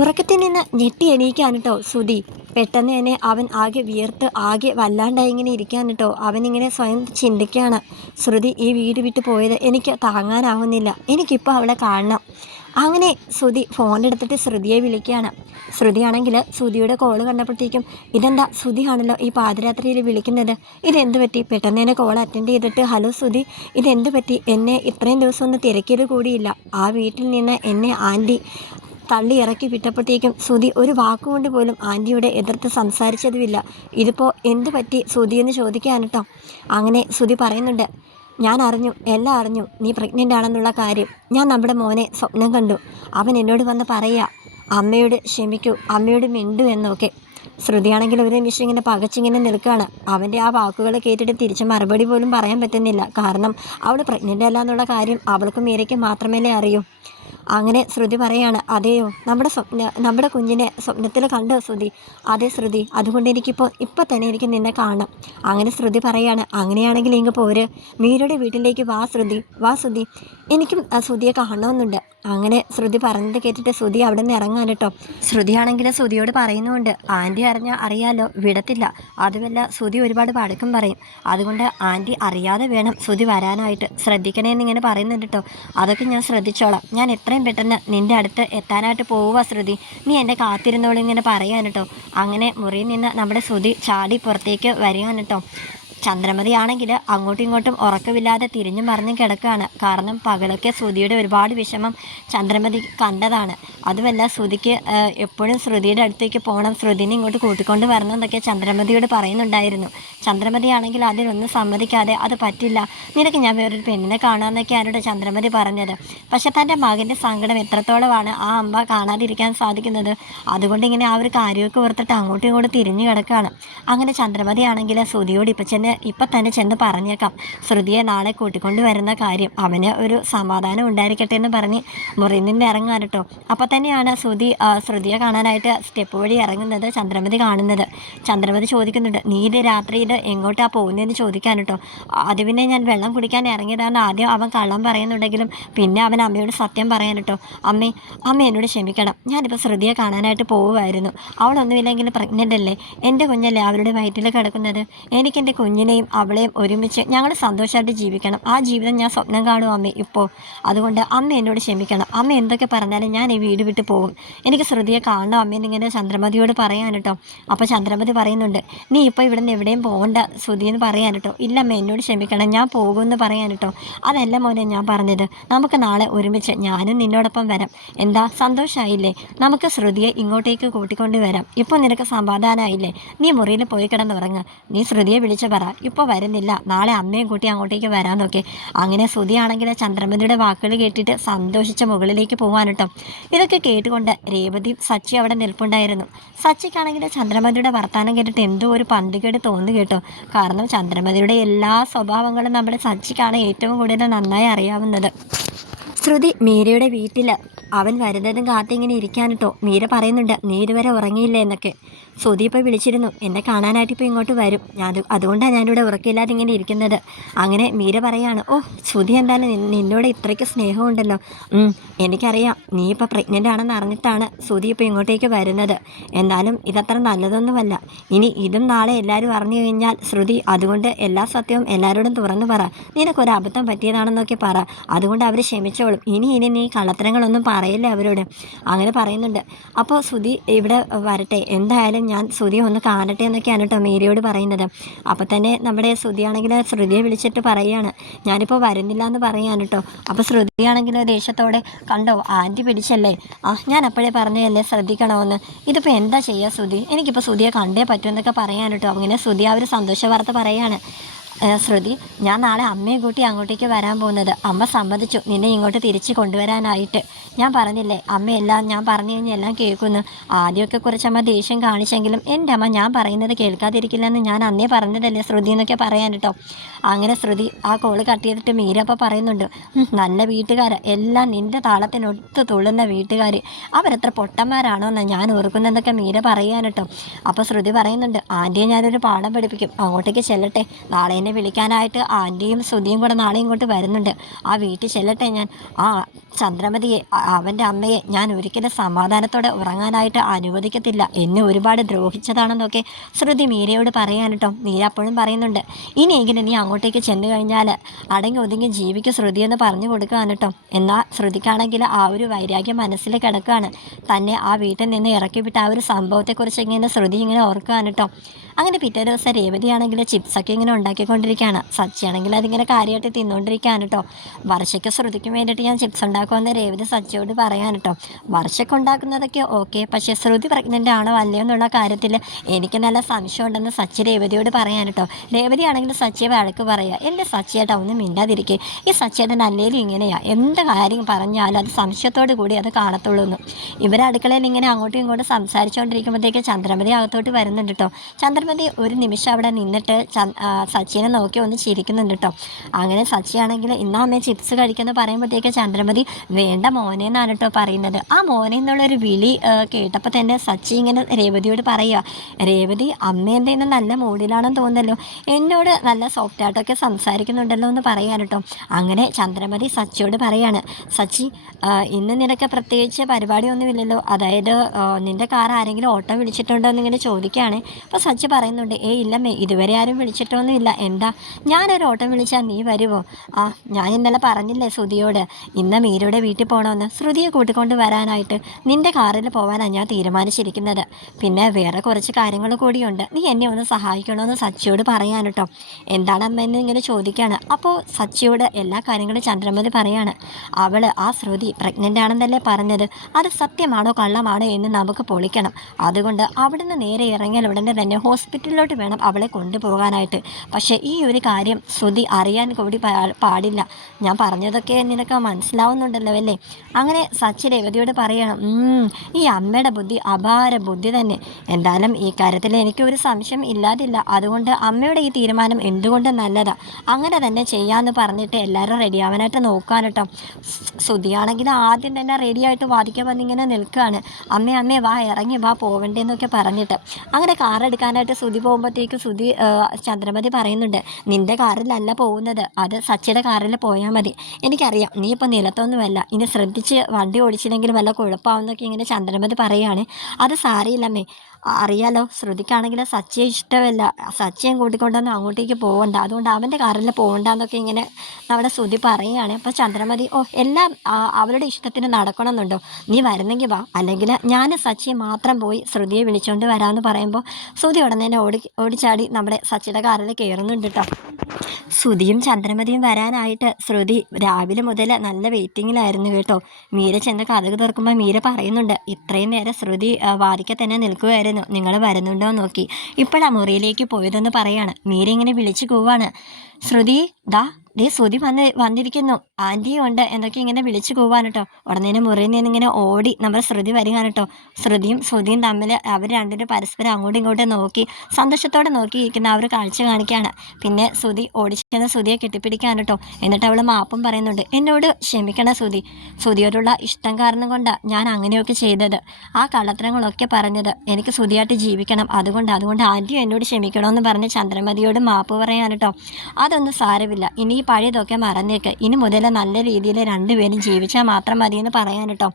ഉറക്കത്തിൽ നിന്ന് ഞെട്ടി എണീക്കാണ് കേട്ടോ ശ്രുതി. പെട്ടെന്ന് തന്നെ അവൻ ആകെ വിയർത്ത് ആകെ വല്ലാണ്ടായി ഇങ്ങനെ ഇരിക്കാണ് കേട്ടോ. അവനിങ്ങനെ സ്വയം ചിന്തിക്കുകയാണ്, ശ്രുതി ഈ വീട് വിട്ട് പോയത് എനിക്ക് താങ്ങാനാവുന്നില്ല, എനിക്കിപ്പോൾ അവളെ കാണണം. അങ്ങനെ ശ്രുതി ഫോണെടുത്തിട്ട് ശ്രുതിയെ വിളിക്കുകയാണ്. ശ്രുതിയാണെങ്കിൽ ശ്രുതിയുടെ കോള് കണ്ടപ്പോഴത്തേക്കും ഇതെന്താ ശ്രുതിയാണല്ലോ ഈ പാതിരാത്രിയിൽ വിളിക്കുന്നത്, ഇതെന്ത് പറ്റി? പെട്ടെന്ന് തന്നെ കോൾ അറ്റൻഡ് ചെയ്തിട്ട് ഹലോ ശ്രുതി, ഇതെന്ത് പറ്റി? എന്നെ ഇത്രയും ദിവസം ഒന്ന് തിരക്കിയത് കൂടിയില്ല. ആ വീട്ടിൽ നിന്ന് എന്നെ ആൻറ്റി തള്ളി ഇറക്കി വിട്ടപ്പോഴത്തേക്കും ശ്രുതി ഒരു വാക്കുകൊണ്ട് പോലും ആൻറ്റിയോട് എതിർത്ത് സംസാരിച്ചതുമില്ല. ഇതിപ്പോൾ എന്ത് പറ്റി ശ്രുതി എന്ന് ചോദിക്കാൻ കേട്ടോ. അങ്ങനെ ശ്രുതി പറയുന്നുണ്ട്, ഞാൻ അറിഞ്ഞു, എല്ലാം അറിഞ്ഞു, നീ പ്രഗ്നൻ്റ് ആണെന്നുള്ള കാര്യം. ഞാൻ നമ്മുടെ മോനെ സ്വപ്നം കണ്ടു. അവൻ എന്നോട് വന്ന് പറയുക, അമ്മയോട് ക്ഷമിക്കൂ, അമ്മയോട് മിണ്ടു എന്നൊക്കെ. ശ്രുതിയാണെങ്കിൽ ഒരു നിമിഷം ഇങ്ങനെ പകച്ചിങ്ങനെ നിൽക്കുകയാണ്. അവൻ്റെ ആ വാക്കുകൾ കേട്ടിട്ട് തിരിച്ച് മറുപടി പോലും പറയാൻ പറ്റുന്നില്ല. കാരണം അവൾ പ്രഗ്നൻ്റ് അല്ല എന്നുള്ള കാര്യം അവൾക്കും മീരയ്ക്കും മാത്രമേ അറിയൂ. അങ്ങനെ ശ്രുതി പറയാണ്, അതെയോ, നമ്മുടെ കുഞ്ഞിനെ സ്വപ്നത്തിൽ കണ്ടോ ശ്രുതി? അതെ ശ്രുതി, അതുകൊണ്ട് ഇപ്പം തന്നെ എനിക്ക് നിന്നെ കാണണം. അങ്ങനെ ശ്രുതി പറയാണ്, അങ്ങനെയാണെങ്കിൽ ഇങ്ങ് പോര്, മീരയുടെ വീട്ടിലേക്ക് വാ ശ്രുതി, എനിക്കും ശ്രുതിയെ കാണണമെന്നുണ്ട്. അങ്ങനെ ശ്രുതി പറഞ്ഞത് കേട്ടിട്ട് ശ്രുതി അവിടെ നിന്ന് ഇറങ്ങാൻ കേട്ടോ. ശ്രുതിയാണെങ്കിൽ ശ്രുതിയോട് പറയുന്നുണ്ട്, ആൻറ്റി അറിയാലോ, വിടത്തില്ല. അതുമല്ല ശ്രുതി ഒരുപാട് വഴക്കും പറയും, അതുകൊണ്ട് ആൻറ്റി അറിയാതെ വേണം ശ്രുതി വരാനായിട്ട്, ശ്രദ്ധിക്കണേന്ന് ഇങ്ങനെ പറയുന്നുണ്ട് കേട്ടോ. അതൊക്കെ ഞാൻ ശ്രദ്ധിച്ചോളാം. ഞാൻ എത്രയും പെട്ടെന്ന് നിൻ്റെ അടുത്ത് എത്താനായിട്ട് പോവുക ശ്രുതി, നീ എന്നെ കാത്തിരുന്നോളൂ ഇങ്ങനെ പറയാൻ കേട്ടോ. അങ്ങനെ മുറിയിൽ നിന്ന് നമ്മുടെ ശ്രുതി ചാടി പുറത്തേക്ക് വരികയാണ് കേട്ടോ. ചന്ദ്രമതി ആണെങ്കിൽ അങ്ങോട്ടും ഇങ്ങോട്ടും ഉറക്കമില്ലാതെ തിരിഞ്ഞു മറിഞ്ഞും കിടക്കുകയാണ്. കാരണം പകലൊക്കെ ശ്രുതിയുടെ ഒരുപാട് വിഷമം ചന്ദ്രമതി കണ്ടതാണ്. അതുമല്ല ശ്രുതിക്ക് എപ്പോഴും ശ്രുതിയുടെ അടുത്തേക്ക് പോകണം, ശ്രുതിനെ ഇങ്ങോട്ട് കൂട്ടിക്കൊണ്ട് വരണം എന്നൊക്കെ ചന്ദ്രമതിയോട് പറയുന്നുണ്ടായിരുന്നു. ചന്ദ്രമതി ആണെങ്കിൽ അതിനൊന്നും സമ്മതിക്കാതെ അത് പറ്റില്ല, നിനക്ക് ഞാൻ വേറൊരു പെണ്ണിനെ കാണാമെന്നൊക്കെയാണ് ചന്ദ്രമതി പറഞ്ഞത്. പക്ഷെ തൻ്റെ മകൻ്റെ സങ്കടം എത്രത്തോളമാണ് ആ അമ്മ കാണാതിരിക്കാൻ സാധിക്കുന്നത്. അതുകൊണ്ട് ഇങ്ങനെ ആ ഒരു കാര്യമൊക്കെ ഓർത്തിട്ട് അങ്ങോട്ടും ഇങ്ങോട്ടും തിരിഞ്ഞു കിടക്കുകയാണ്. അങ്ങനെ ചന്ദ്രമതി ആണെങ്കിൽ ശ്രുതിയോട് ഇപ്പം തന്നെ ചെന്ന് പറഞ്ഞേക്കാം ശ്രുതിയെ നാളെ കൂട്ടിക്കൊണ്ട് വരുന്ന കാര്യം, അവന് ഒരു സമാധാനം ഉണ്ടായിരിക്കട്ടെ എന്ന് പറഞ്ഞ് മുറിയിൽ നിന്ന് ഇറങ്ങാൻ കേട്ടോ. അപ്പം തന്നെയാണ് ശ്രുതിയെ കാണാനായിട്ട് സ്റ്റെപ്പ് വഴി ഇറങ്ങുന്നത് ചന്ദ്രമതി കാണുന്നത്. ചന്ദ്രമതി ചോദിക്കുന്നുണ്ട്, നീ ഇത് രാത്രിയിൽ എങ്ങോട്ടാണ് പോകുന്നതെന്ന് ചോദിക്കാൻ കേട്ടോ. അത് പിന്നെ ഞാൻ വെള്ളം കുടിക്കാൻ ഇറങ്ങിയതാണ്. ആദ്യം അവൻ കള്ളം പറയുന്നുണ്ടെങ്കിലും പിന്നെ അവൻ അമ്മയോട് സത്യം പറയാൻ കേട്ടോ. അമ്മ എന്നോട് ക്ഷമിക്കണം, ഞാനിപ്പോൾ ശ്രുതിയെ കാണാനായിട്ട് പോവുമായിരുന്നു. അവളൊന്നുമില്ലെങ്കിൽ പ്രഗ്നൻ്റ് അല്ലേ, എൻ്റെ കുഞ്ഞല്ലേ അവരുടെ വയറ്റിൽ കിടക്കുന്നത്. എനിക്കെൻ്റെ കുഞ്ഞിനെയും അവളെയും ഒരുമിച്ച് ഞങ്ങൾ സന്തോഷമായിട്ട് ജീവിക്കണം. ആ ജീവിതം ഞാൻ സ്വപ്നം കാണും അമ്മ ഇപ്പോൾ. അതുകൊണ്ട് അമ്മ എന്നോട് ക്ഷമിക്കണം. അമ്മ എന്തൊക്കെ പറഞ്ഞാലും ഞാൻ ഈ വീട് വിട്ട് പോകും. എനിക്ക് ശ്രുതിയെ കാണണം അമ്മേന്നിങ്ങനെ ചന്ദ്രമതിയോട് പറയാൻ കേട്ടോ. അപ്പോൾ ചന്ദ്രമതി പറയുന്നുണ്ട്, നീ ഇപ്പോൾ ഇവിടെ നിന്ന് എവിടെയും പോകണ്ട ശ്രുതി എന്ന് പറയാൻ കേട്ടോ. ഇല്ല അമ്മ എന്നോട് ക്ഷമിക്കണം, ഞാൻ പോകുമെന്ന് പറയാൻ കേട്ടോ. അതല്ല മോനെ ഞാൻ പറഞ്ഞത്, നമുക്ക് നാളെ ഒരുമിച്ച് ഞാനും നിന്നോടൊപ്പം വരാം. എന്താ സന്തോഷമായില്ലേ? നമുക്ക് ശ്രുതിയെ ഇങ്ങോട്ടേക്ക് കൂട്ടിക്കൊണ്ട് വരാം. ഇപ്പോൾ നിനക്ക് സമാധാനമായില്ലേ? നീ മുറിയിൽ പോയി കിടന്നുറങ്ങ്. നീ ശ്രുതിയെ വിളിച്ച് പറ ഇപ്പോൾ വരുന്നില്ല, നാളെ അമ്മയും കൂട്ടി അങ്ങോട്ടേക്ക് വരാമെന്നൊക്കെ. അങ്ങനെ ശ്രുതിയാണെങ്കിൽ ചന്ദ്രമതിയുടെ വാക്കുകൾ കേട്ടിട്ട് സന്തോഷിച്ച മുകളിലേക്ക് പോകാൻ കേട്ടോ. ഇതൊക്കെ കേട്ടുകൊണ്ട് രേവതിയും സച്ചി അവിടെ നിൽപ്പുണ്ടായിരുന്നു. സച്ചിക്കാണെങ്കിൽ ചന്ദ്രമതിയുടെ വർത്തമാനം കേട്ടിട്ട് എന്തോ ഒരു പന്തികേട് തോന്നി കേട്ടോ. കാരണം ചന്ദ്രമതിയുടെ എല്ലാ സ്വഭാവങ്ങളും നമ്മുടെ സച്ചിക്കാണ് ഏറ്റവും കൂടുതൽ നന്നായി അറിയാവുന്നത്. ശ്രുതി മീരയുടെ വീട്ടിൽ അവൻ വരുന്നതും കാത്തിങ്ങനെ ഇരിക്കാൻ കേട്ടോ. മീര പറയുന്നുണ്ട്, നീ ഇതുവരെ ഉറങ്ങിയില്ലേ എന്നൊക്കെ. ശ്രുതി ഇപ്പോൾ വിളിച്ചിരുന്നു, എന്നെ കാണാനായിട്ട് ഇപ്പോൾ ഇങ്ങോട്ട് വരും. അതുകൊണ്ടാണ് ഞാനിവിടെ ഉറക്കമില്ലാതെ ഇങ്ങനെ ഇരിക്കുന്നത്. അങ്ങനെ മീര പറയാണ്, ഓ ശ്രുതി എന്തായാലും നിന്നോട് ഇത്രയ്ക്ക് സ്നേഹമുണ്ടല്ലോ. എനിക്കറിയാം, നീ ഇപ്പോൾ പ്രഗ്നൻ്റ് ആണെന്ന് അറിഞ്ഞിട്ടാണ് ശ്രുതി ഇപ്പോൾ ഇങ്ങോട്ടേക്ക് വരുന്നത്. എന്നാലും ഇതത്ര നല്ലതൊന്നുമല്ല. ഇനി ഇതും നാളെ എല്ലാവരും അറിഞ്ഞു കഴിഞ്ഞാൽ ശ്രുതി, അതുകൊണ്ട് എല്ലാ സത്യവും എല്ലാവരോടും തുറന്നു പറ. നിനക്കൊരു അബദ്ധം പറ്റിയതാണെന്നൊക്കെ പറ. അതുകൊണ്ട് അവർ ക്ഷമിച്ചോളും. ഇനി നീ കള്ളത്തരങ്ങളൊന്നും പറയില്ല അവരോട്. അങ്ങനെ പറയുന്നുണ്ട്. അപ്പോൾ ശ്രുതി ഇവിടെ വരട്ടെ, എന്തായാലും ഞാൻ ശ്രുതിയെ ഒന്ന് കാണട്ടെ എന്നൊക്കെയാണ് കേട്ടോ മീരയോട് പറയുന്നത്. അപ്പോൾ തന്നെ നമ്മുടെ ശ്രുതിയാണെങ്കിൽ ശ്രുതിയെ വിളിച്ചിട്ട് പറയുകയാണ്, ഞാനിപ്പോൾ വരുന്നില്ല എന്ന് പറയാൻ കേട്ടോ. അപ്പോൾ ശ്രുതിയാണെങ്കിൽ ദേഷ്യത്തോടെ, കണ്ടോ ആൻറ്റി പിടിച്ചല്ലേ, ഞാൻ അപ്പോഴേ പറഞ്ഞതല്ലേ ശ്രദ്ധിക്കണമെന്ന്. ഇതിപ്പോൾ എന്താ ചെയ്യുക ശ്രുതി, എനിക്കിപ്പോൾ ശ്രുതിയെ കണ്ടേ പറ്റുമെന്നൊക്കെ പറയാൻ കേട്ടോ. അങ്ങനെ ശ്രുതി ആ ഒരു സന്തോഷ വാർത്ത പറയാണ്, ശ്രുതി ഞാൻ നാളെ അമ്മയെ കൂട്ടി അങ്ങോട്ടേക്ക് വരാൻ പോകുന്നത്. അമ്മ സമ്മതിച്ചു നിന്നെ ഇങ്ങോട്ട് തിരിച്ച് കൊണ്ടുവരാനായിട്ട്. ഞാൻ പറഞ്ഞില്ലേ അമ്മയെല്ലാം ഞാൻ പറഞ്ഞു കഴിഞ്ഞാൽ എല്ലാം കേൾക്കുന്നു. ആദ്യമൊക്കെ കുറച്ചമ്മ ദേഷ്യം കാണിച്ചെങ്കിലും എൻ്റെ അമ്മ ഞാൻ പറയുന്നത് കേൾക്കാതിരിക്കില്ലെന്ന് ഞാൻ അന്നേ പറഞ്ഞതല്ലേ ശ്രുതി എന്നൊക്കെ പറയാൻ കേട്ടോ. അങ്ങനെ ശ്രുതി ആ കോള് കട്ട് ചെയ്തിട്ട് മീര അപ്പോൾ പറയുന്നുണ്ട്, നല്ല വീട്ടുകാർ, എല്ലാം നിൻ്റെ താളത്തിനൊത്ത് തുള്ളുന്ന വീട്ടുകാർ, അവരെത്ര പൊട്ടന്മാരാണോ എന്ന് ഞാൻ ഓർക്കുന്നതൊക്കെ മീര പറയാൻ കേട്ടോ. അപ്പോൾ ശ്രുതി പറയുന്നുണ്ട്, ആൻറ്റിയെ ഞാനൊരു പാഠം പഠിപ്പിക്കും, അങ്ങോട്ടേക്ക് ചെല്ലട്ടെ, നാളെ നിന്നെ വിളിക്കാനായിട്ട് ആൻറ്റിയും ശ്രുതിയും കൂടെ നാളെ ഇങ്ങോട്ട് വരുന്നുണ്ട്. ആ വീട്ടിൽ ചെല്ലട്ടെ ഞാൻ. ആ ചന്ദ്രമതിയെ അവൻ്റെ അമ്മയെ ഞാൻ ഒരിക്കലും സമാധാനത്തോടെ ഉറങ്ങാനായിട്ട് അനുവദിക്കത്തില്ല. എന്നെ ഒരുപാട് ദ്രോഹിച്ചതാണെന്നൊക്കെ ശ്രുതി മീരയോട് പറയാൻ കേട്ടോ. മീര അപ്പോഴും പറയുന്നുണ്ട്, ഇനിയെങ്കിലും നീ അങ്ങോട്ടേക്ക് ചെന്ന് കഴിഞ്ഞാൽ അടങ്ങി ഒതുങ്ങി ജീവിക്കും ശ്രുതി എന്ന് പറഞ്ഞു കൊടുക്കുകയാണ് കേട്ടോ. എന്നാൽ ശ്രുതിക്കാണെങ്കിൽ ആ ഒരു വൈരാഗ്യം മനസ്സിൽ കിടക്കുകയാണ്. തന്നെ ആ വീട്ടിൽ നിന്ന് ഇറക്കി വിട്ട ആ ഒരു സംഭവത്തെക്കുറിച്ച് ഇങ്ങനെ ശ്രുതി ഇങ്ങനെ ഓർക്കുകയാണ് കേട്ടോ. അങ്ങനെ പിറ്റേ ദിവസം രേവതിയാണെങ്കിൽ ചിപ്സൊക്കെ ഇങ്ങനെ ഉണ്ടാക്കിക്കൊണ്ടിരിക്കുകയാണ്. സച്ചിയാണെങ്കിൽ അതിങ്ങനെ കാര്യമായിട്ട് തിന്നുകൊണ്ടിരിക്കുകയാണ് കേട്ടോ. വർഷയ്ക്ക് ശ്രുതിക്ക് വേണ്ടിയിട്ട് ഞാൻ ചിപ്സ് ഉണ്ടാക്കുമെന്ന് രേവതി സച്ചിയോട് പറയാൻ കേട്ടോ. വർഷയ്ക്ക് ഉണ്ടാക്കുന്നതൊക്കെ ഓക്കെ, പക്ഷേ ശ്രുതി പ്രഗ്നൻ്റ് ആണോ അല്ലയോ എന്നുള്ള കാര്യത്തിൽ എനിക്ക് നല്ല സംശയമുണ്ടെന്ന് സച്ചി രേവതിയോട് പറയാൻ കേട്ടോ. രേവതിയാണെങ്കിൽ സച്ചിയെ വഴക്ക് പറയുക, എൻ്റെ സച്ചിയേട്ടാ ഒന്നും മിണ്ടാതിരിക്കുക, ഈ സച്ചിയേട്ടൻ അല്ലേലും ഇങ്ങനെയാ, എന്ത് കാര്യം പറഞ്ഞാലും അത് സംശയത്തോടു കൂടി അത് കാണത്തുള്ളൂ എന്ന്. ഇവരടുക്കളയിൽ ഇങ്ങനെ അങ്ങോട്ടും ഇങ്ങോട്ടും സംസാരിച്ചുകൊണ്ടിരിക്കുമ്പോഴത്തേക്ക് ചന്ദ്രമതി അകത്തോട്ട് വരുന്നുണ്ട് കേട്ടോ. ചന്ദ്രമതി ഒരു നിമിഷം അവിടെ നിന്നിട്ട് സച്ചിനെ നോക്കി ഒന്ന് ചിരിക്കുന്നുണ്ട് കേട്ടോ. അങ്ങനെ സച്ചിയാണെങ്കിൽ ഇന്നാ അമ്മയെ ചിപ്സ് കഴിക്കുന്ന പറയുമ്പോഴത്തേക്ക് ചന്ദ്രമതി വേണ്ട മോനെ എന്നാണ് കേട്ടോ പറയുന്നത്. ആ മോനെ എന്നുള്ളൊരു വിളി കേട്ടപ്പോൾ തന്നെ സച്ചി ഇങ്ങനെ രേവതിയോട് പറയുക, രേവതി അമ്മ എന്തെങ്കിലും നല്ല മൂഡിലാണെന്ന് തോന്നുന്നല്ലോ, എന്നോട് നല്ല സോഫ്റ്റായിട്ടൊക്കെ സംസാരിക്കുന്നുണ്ടല്ലോ എന്ന് പറയാൻ കേട്ടോ. അങ്ങനെ ചന്ദ്രമതി സച്ചിയോട് പറയാണ്, സച്ചി ഇന്ന് നിനക്ക് പ്രത്യേകിച്ച് പരിപാടിയൊന്നുമില്ലല്ലോ, അതായത് നിൻ്റെ കാർ ആരെങ്കിലും ഓട്ടോ വിളിച്ചിട്ടുണ്ടോ എന്നിങ്ങനെ ചോദിക്കുകയാണ്. അപ്പോൾ സച്ചി പറയുന്നുണ്ട്, ഇല്ലമ്മേ, ഇതുവരെ ആരും വിളിച്ചിട്ടൊന്നുമില്ല. എന്താ, ഞാനൊരു ഓട്ടം വിളിച്ചാൽ നീ വരുമോ? ഞാൻ ഇന്നലെ പറഞ്ഞില്ലേ ശ്രുതിയോട് ഇന്ന് മീരയുടെ വീട്ടിൽ പോകണമെന്ന്, ശ്രുതിയെ കൂട്ടിക്കൊണ്ട് വരാനായിട്ട് നിൻ്റെ കാറിൽ പോകാനാണ് ഞാൻ തീരുമാനിച്ചിരിക്കുന്നത്. പിന്നെ വേറെ കുറച്ച് കാര്യങ്ങൾ കൂടിയുണ്ട്, നീ എന്നെ ഒന്ന് സഹായിക്കണമെന്ന് സച്ചിയോട് പറയാൻ കേട്ടോ. എന്താണ് അമ്മ എന്ന് ഇങ്ങനെ ചോദിക്കുകയാണ്. അപ്പോൾ സച്ചിയോട് എല്ലാ കാര്യങ്ങളും ചന്ദ്രമതി പറയാണ്. ആ ശ്രുതി പ്രഗ്നൻ്റ് ആണെന്നല്ലേ പറഞ്ഞത്, അത് സത്യമാണോ കള്ളമാണോ എന്ന് നമുക്ക് പൊളിക്കണം. അതുകൊണ്ട് അവിടുന്ന് നേരെ ഇറങ്ങിയാൽ ഉടനെ തന്നെ ഹോസ്പിറ്റലിലോട്ട് വേണം അവളെ കൊണ്ടുപോകാനായിട്ട്. പക്ഷേ ഈ ഒരു കാര്യം ശ്രുതി അറിയാൻ കൂടി പാടില്ല. ഞാൻ പറഞ്ഞതൊക്കെ നിനക്ക് മനസ്സിലാവുന്നുണ്ടല്ലോ അല്ലേ? അങ്ങനെ സച്ചി രേവതിയോട് പറയണം, ഈ അമ്മയുടെ ബുദ്ധി അപാര ബുദ്ധി തന്നെ. എന്തായാലും ഈ കാര്യത്തിൽ എനിക്ക് ഒരു സംശയം ഇല്ലാതില്ല. അതുകൊണ്ട് അമ്മയുടെ ഈ തീരുമാനം എന്തുകൊണ്ട് നല്ലതാണ്, അങ്ങനെ തന്നെ ചെയ്യാമെന്ന് പറഞ്ഞിട്ട് എല്ലാവരും റെഡിയാവാനായിട്ട് നോക്കാൻ കേട്ടോ. ശ്രുതിയാണെങ്കിൽ ആദ്യം തന്നെ റെഡിയായിട്ട് വാദിക്കാൻ വന്നിങ്ങനെ നിൽക്കുകയാണ്. അമ്മേ വാ, ഇറങ്ങി വാ, പോവണ്ടേന്നൊക്കെ പറഞ്ഞിട്ട്. അങ്ങനെ കാർ എടുക്കാനായിട്ട് ശ്രുതി പോകുമ്പോഴത്തേക്ക് ചന്ദ്രമതി പറയുന്നുണ്ട്, നിൻ്റെ കാറിലല്ല പോകുന്നത്, അത് സച്ചിയുടെ കാറിൽ പോയാൽ മതി. എനിക്കറിയാം നീ ഇപ്പോൾ നിലത്തൊന്നുമല്ല, ഇനി ശ്രദ്ധിച്ച് വണ്ടി ഓടിച്ചില്ലെങ്കിൽ വല്ല കുഴപ്പമാവുന്നൊക്കെ ഇങ്ങനെ ചന്ദ്രമതി പറയുകയാണ്. അത് സാരിയില്ലമ്മേ, അറിയാലോ ശ്രുതിക്കാണെങ്കിൽ സച്ചിയെ ഇഷ്ടമല്ല, സച്ചിയും കൂട്ടിക്കൊണ്ടൊന്നും അങ്ങോട്ടേക്ക് പോകണ്ട, അതുകൊണ്ട് അവൻ്റെ കാറിൽ പോകണ്ടെന്നൊക്കെ ഇങ്ങനെ നമ്മുടെ ശ്രുതി പറയുകയാണ്. അപ്പോൾ ചന്ദ്രമതി, എല്ലാം അവരുടെ ഇഷ്ടത്തിന് നടക്കണമെന്നുണ്ടോ, നീ വരുന്നെങ്കിൽ വാ, അല്ലെങ്കിൽ ഞാൻ സച്ചിയെ മാത്രം പോയി ശ്രുതിയെ വിളിച്ചുകൊണ്ട് വരാമെന്ന് പറയുമ്പോൾ ശ്രുതി ഉടനെ ഓടിച്ചാടി നമ്മുടെ സച്ചിയുടെ കാറിൽ കയറുന്നുണ്ട് കേട്ടോ. ശ്രുതിയും ചന്ദ്രമതിയും വരാനായിട്ട് ശ്രുതി രാവിലെ മുതൽ നല്ല വെയിറ്റിങ്ങിലായിരുന്നു കേട്ടോ. മീര ചെന്ന് കഥക് തുറക്കുമ്പോൾ മീര പറയുന്നുണ്ട്, ഇത്രയും നേരം ശ്രുതി വാതിക്കൽ തന്നെ നിൽക്കുമായിരുന്നു, നിങ്ങൾ വരുന്നുണ്ടോ നോക്കി, ഇപ്പോഴാണ് മുറിയിലേക്ക് പോയതെന്ന് പറയാണ്. മീര ഇങ്ങനെ വിളിച്ചു പോവാണ്, ശ്രുതി ശ്രുതി വന്നിരിക്കുന്നു, ആൻറ്റിയും ഉണ്ട് എന്നൊക്കെ ഇങ്ങനെ വിളിച്ചു പോവാൻ കേട്ടോ. ഉടനെ മുറിയിൽ നിന്ന് ഇങ്ങനെ ഓടി നമ്മുടെ ശ്രുതി വരികയാണ് കേട്ടോ. ശ്രുതിയും തമ്മിൽ അവർ രണ്ടിനും പരസ്പരം അങ്ങോട്ടും ഇങ്ങോട്ടും നോക്കി സന്തോഷത്തോടെ നോക്കിയിരിക്കുന്ന ആ ഒരു കാഴ്ച കാണിക്കുകയാണ്. പിന്നെ ശ്രുതി ഓടിച്ചെന്ന് ശ്രുതിയെ കെട്ടിപ്പിടിക്കാൻ കേട്ടോ. എന്നിട്ട് അവൾ മാപ്പും പറയുന്നുണ്ട്, എന്നോട് ക്ഷമിക്കണം ശ്രുതി, ശ്രുതിയോടുള്ള ഇഷ്ടം കാരണം കൊണ്ടാണ് ഞാൻ അങ്ങനെയൊക്കെ ചെയ്തത്, ആ കള്ളത്തരങ്ങളൊക്കെ പറഞ്ഞത്, എനിക്ക് ശ്രുതിയായിട്ട് ജീവിക്കണം, അതുകൊണ്ട് ആൻറ്റിയും എന്നോട് ക്ഷമിക്കണമെന്ന് പറഞ്ഞ് ചന്ദ്രമതിയോട് മാപ്പ് പറയാൻ കേട്ടോ. അതൊന്നും സാരമില്ല, ഇനി പഴയതൊക്കെ മറന്നേക്ക്, ഇനി മുതൽ നല്ല രീതിയിൽ രണ്ടുപേരും ജീവിച്ചാൽ മാത്രം മതിയെന്ന് പറയാൻ കേട്ടോ.